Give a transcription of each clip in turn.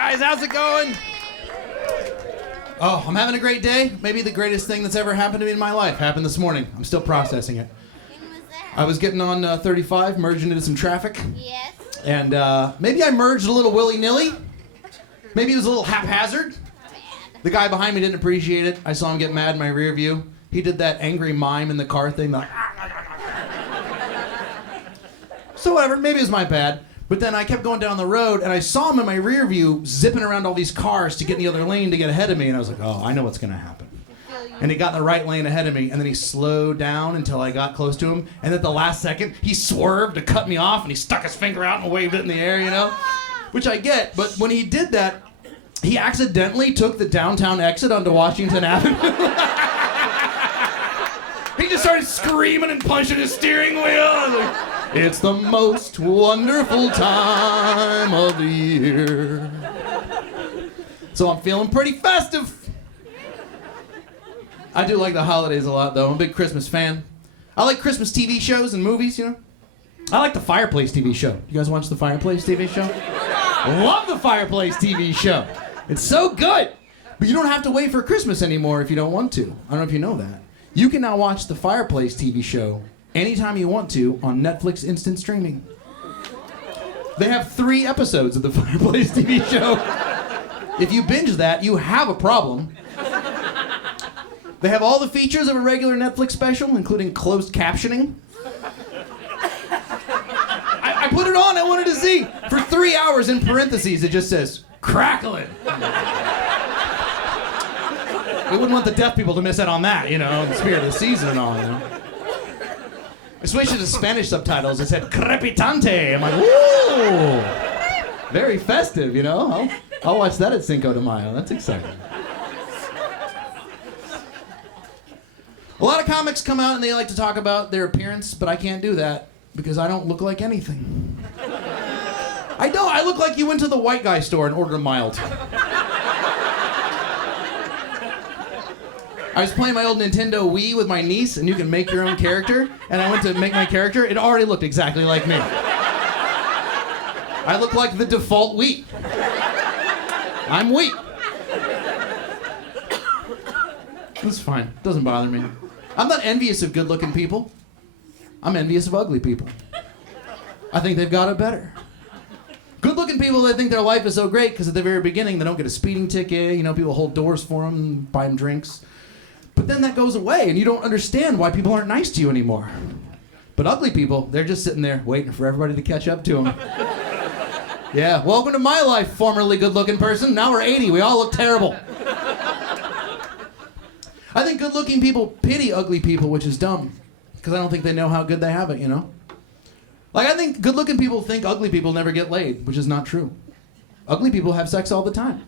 guys? How's it going? Oh, I'm having a great day. Maybe the greatest thing that's ever happened to me in my life happened this morning. I'm still processing it. When was that? I was getting on 35, merging into some traffic. Yes. And maybe I merged a little willy-nilly. Maybe it was a little haphazard. The guy behind me didn't appreciate it. I saw him get mad in my rear view. He did that angry mime in the car thing. Like, so whatever, maybe it was my bad. But then I kept going down the road, and I saw him in my rear view zipping around all these cars to get in the other lane to get ahead of me. And I was like, oh, I know what's going to happen. And he got in the right lane ahead of me, and then he slowed down until I got close to him. And at the last second, he swerved to cut me off, and he stuck his finger out and waved it in the air, you know? Which I get, but when he did that, he accidentally took the downtown exit onto Washington Avenue. He just started screaming and punching his steering wheel. I was like, it's the most wonderful time of the year. So I'm feeling pretty festive. I do like the holidays a lot, though. I'm a big Christmas fan. I like Christmas TV shows and movies, you know? I like the Fireplace TV show. You guys watch the Fireplace TV show? Love the Fireplace TV show. It's so good. But you don't have to wait for Christmas anymore if you don't want to. I don't know if you know that. You can now watch the Fireplace TV show anytime you want to on Netflix instant streaming. They have 3 episodes of the Fireplace TV show. If you binge that, you have a problem. They have all the features of a regular Netflix special, including closed captioning. I put it on, I wanted to see. For 3 hours in parentheses, it just says, crackling. We wouldn't want the deaf people to miss out on that, you know, the spirit of the season and all, you know. I switched to the Spanish subtitles. It said, crepitante. I'm like, ooh, very festive, you know. I'll watch that at Cinco de Mayo. That's exciting. A lot of comics come out and they like to talk about their appearance, but I can't do that because I don't look like anything. I don't. I look like you went to the white guy store and ordered a mild. I was playing my old Nintendo Wii with my niece, and you can make your own character, and I went to make my character. It already looked exactly like me. I look like the default Wii. I'm Wii. That's fine. It doesn't bother me. I'm not envious of good-looking people. I'm envious of ugly people. I think they've got it better. Good-looking people, they think their life is so great because at the very beginning they don't get a speeding ticket. You know, people hold doors for them, buy them drinks. But then that goes away, and you don't understand why people aren't nice to you anymore. But ugly people, they're just sitting there waiting for everybody to catch up to them. Yeah, welcome to my life, formerly good-looking person. Now we're 80. We all look terrible. I think good-looking people pity ugly people, which is dumb. Because I don't think they know how good they have it, you know? Like, I think good-looking people think ugly people never get laid, which is not true. Ugly people have sex all the time.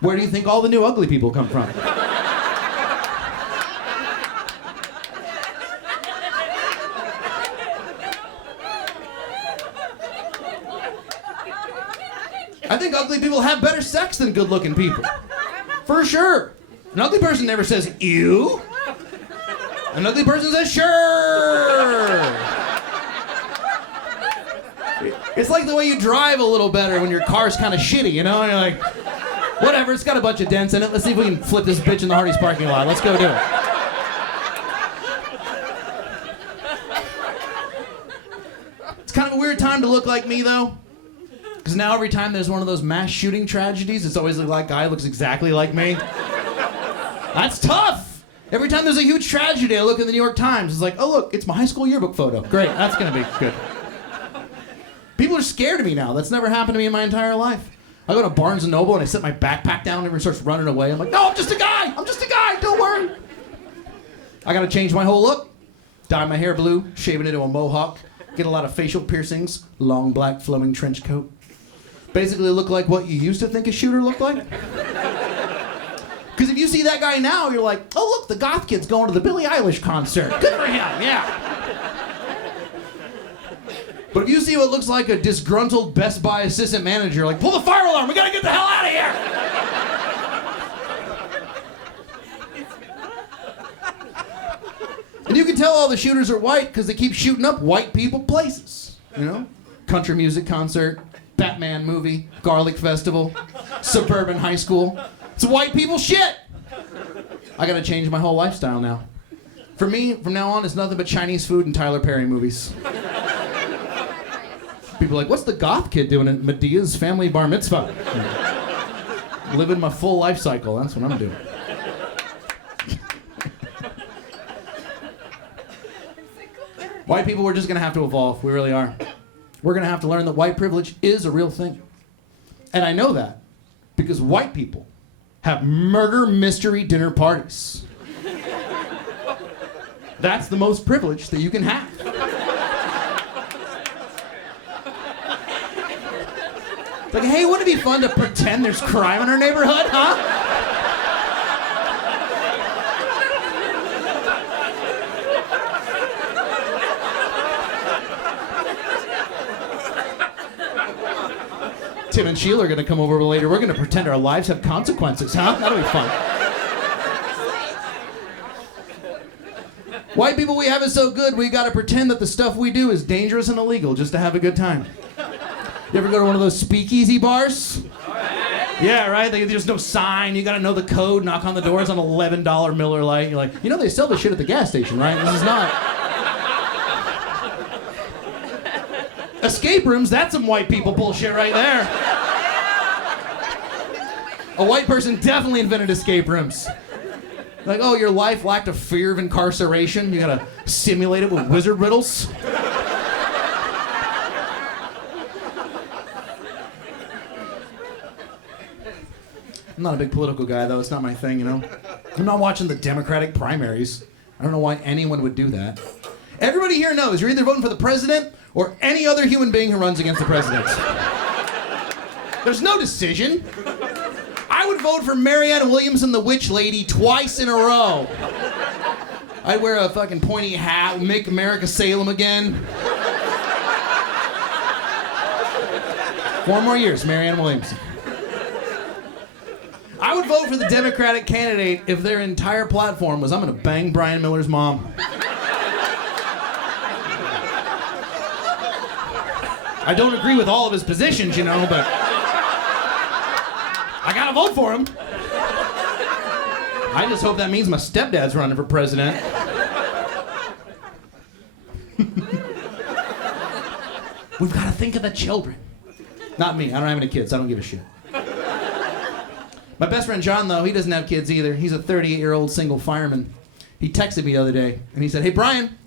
Where do you think all the new ugly people come from? I think ugly people have better sex than good-looking people. For sure. An ugly person never says, ew. An ugly person says, sure. It's like the way you drive a little better when your car's kind of shitty, you know? And you're like, whatever, it's got a bunch of dents in it. Let's see if we can flip this bitch in the Hardee's parking lot. Let's go do it. It's kind of a weird time to look like me, though. Because now every time there's one of those mass shooting tragedies, it's always like that guy looks exactly like me. That's tough. Every time there's a huge tragedy, I look in the New York Times. It's like, oh, look, it's my high school yearbook photo. Great, that's going to be good. People are scared of me now. That's never happened to me in my entire life. I go to Barnes & Noble and I set my backpack down and everyone starts running away. I'm like, no, I'm just a guy. I'm just a guy. Don't worry. I got to change my whole look. Dye my hair blue, shave it into a mohawk, get a lot of facial piercings, long black flowing trench coat. Basically look like what you used to think a shooter looked like. Because if you see that guy now, you're like, oh, look, the goth kid's going to the Billie Eilish concert. Good for him, yeah. But if you see what looks like a disgruntled Best Buy assistant manager, like, pull the fire alarm, we gotta get the hell out of here! And you can tell all the shooters are white because they keep shooting up white people places, you know? Country music concert, Batman movie, garlic festival. suburban high school. It's white people shit. I gotta change my whole lifestyle now. For me, from now on, it's nothing but Chinese food and Tyler Perry movies. People are like, what's the goth kid doing at Medea's family bar mitzvah? Living my full life cycle, that's what I'm doing. White people, we're just gonna have to evolve, we really are. We're gonna have to learn that white privilege is a real thing. And I know that because white people have murder mystery dinner parties. That's the most privilege that you can have. It's like, hey, wouldn't it be fun to pretend there's crime in our neighborhood, huh? Tim and Sheila are gonna come over later. We're gonna pretend our lives have consequences, huh? That'll be fun. White people, we have it so good, we gotta pretend that the stuff we do is dangerous and illegal just to have a good time. You ever go to one of those speakeasy bars? Yeah, right? There's no sign. You gotta know the code. Knock on the doors on $11 Miller Lite. You're like, you know they sell this shit at the gas station, right? This is not. Escape rooms, that's some white people bullshit right there. A white person definitely invented escape rooms. Like, oh, your life lacked a fear of incarceration. You gotta simulate it with wizard riddles. I'm not a big political guy, though. It's not my thing, you know? I'm not watching the Democratic primaries. I don't know why anyone would do that. Everybody here knows you're either voting for the president or any other human being who runs against the president. There's no decision. I would vote for Marianne Williamson, the witch lady, twice in a row. I'd wear a fucking pointy hat, make America Salem again. 4 more years, Marianne Williamson. I would vote for the Democratic candidate if their entire platform was, I'm gonna bang Bryan Miller's mom. I don't agree with all of his positions, you know, but I gotta vote for him. I just hope that means my stepdad's running for president. We've gotta think of the children. Not me, I don't have any kids, I don't give a shit. My best friend John, though, he doesn't have kids either. He's a 38-year-old single fireman. He texted me the other day, and he said, hey, Bryan,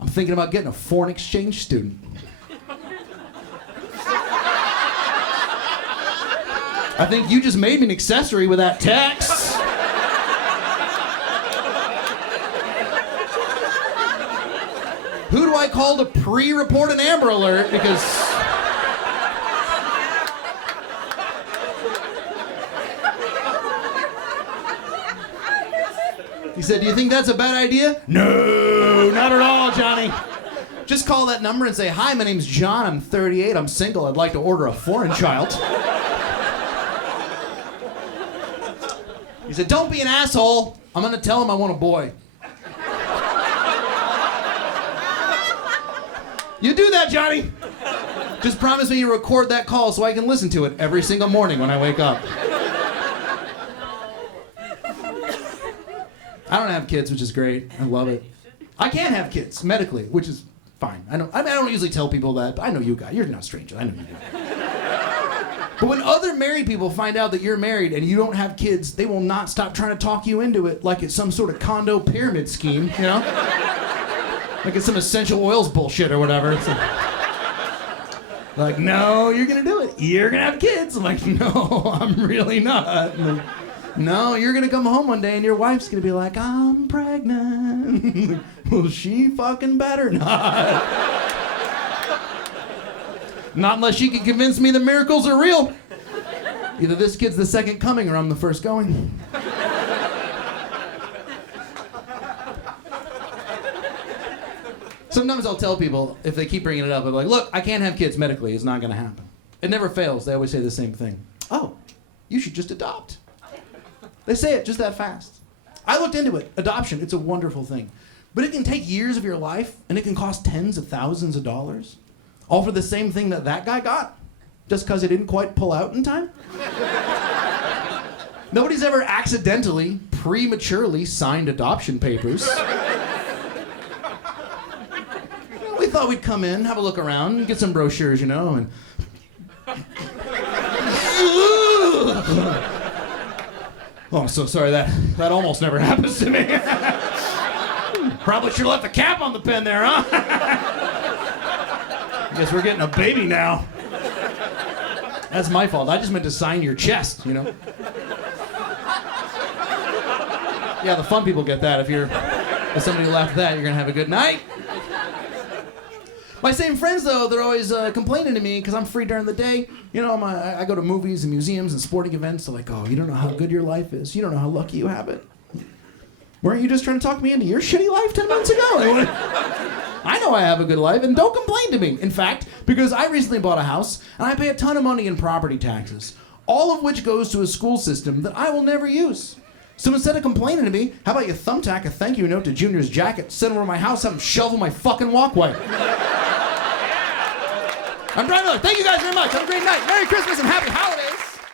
I'm thinking about getting a foreign exchange student. I think you just made me an accessory with that text. Who do I call to pre-report an Amber Alert? Because... He said, do you think that's a bad idea? No, not at all, Johnny. Just call that number and say, hi, my name's John, I'm 38, I'm single, I'd like to order a foreign child. He said, don't be an asshole. I'm gonna tell him I want a boy. You do that, Johnny. Just promise me you record that call so I can listen to it every single morning when I wake up. I don't have kids, which is great. I love it. I can't have kids medically, which is fine. I don't usually tell people that, but I know you guys. You're not strangers. I know you do. But when other married people find out that you're married and you don't have kids, they will not stop trying to talk you into it like it's some sort of condo pyramid scheme, you know? Like it's some essential oils bullshit or whatever. It's like, no, you're gonna do it. You're gonna have kids. I'm like, no, I'm really not. No, you're gonna come home one day and your wife's gonna be like, I'm pregnant. Well, she fucking better not. Not unless she can convince me the miracles are real. Either this kid's the second coming or I'm the first going. Sometimes I'll tell people, if they keep bringing it up, I'm like, look, I can't have kids medically. It's not gonna happen. It never fails. They always say the same thing. Oh, you should just adopt. They say it just that fast. I looked into it. Adoption, it's a wonderful thing. But it can take years of your life, and it can cost tens of thousands of dollars. All for the same thing that guy got? Just because it didn't quite pull out in time? Nobody's ever accidentally, prematurely signed adoption papers. We thought we'd come in, have a look around, get some brochures, you know, and... Oh, I'm so sorry, that almost never happens to me. Probably should have left the cap on the pen there, huh? I guess we're getting a baby now. That's my fault. I just meant to sign your chest, you know? Yeah, the fun people get that. If somebody left that, you're gonna have a good night. My same friends, though, they're always complaining to me because I'm free during the day. You know, I go to movies and museums and sporting events. They're like, oh, you don't know how good your life is. You don't know how lucky you have it. Weren't you just trying to talk me into your shitty life 10 months ago? I know I have a good life, and don't complain to me. In fact, because I recently bought a house, and I pay a ton of money in property taxes, all of which goes to a school system that I will never use. So instead of complaining to me, how about you thumbtack a thank you note to Junior's jacket, send him over to my house, have him shovel my fucking walkway. I'm Bryan. Thank you guys very much. Have a great night. Merry Christmas and Happy Holidays.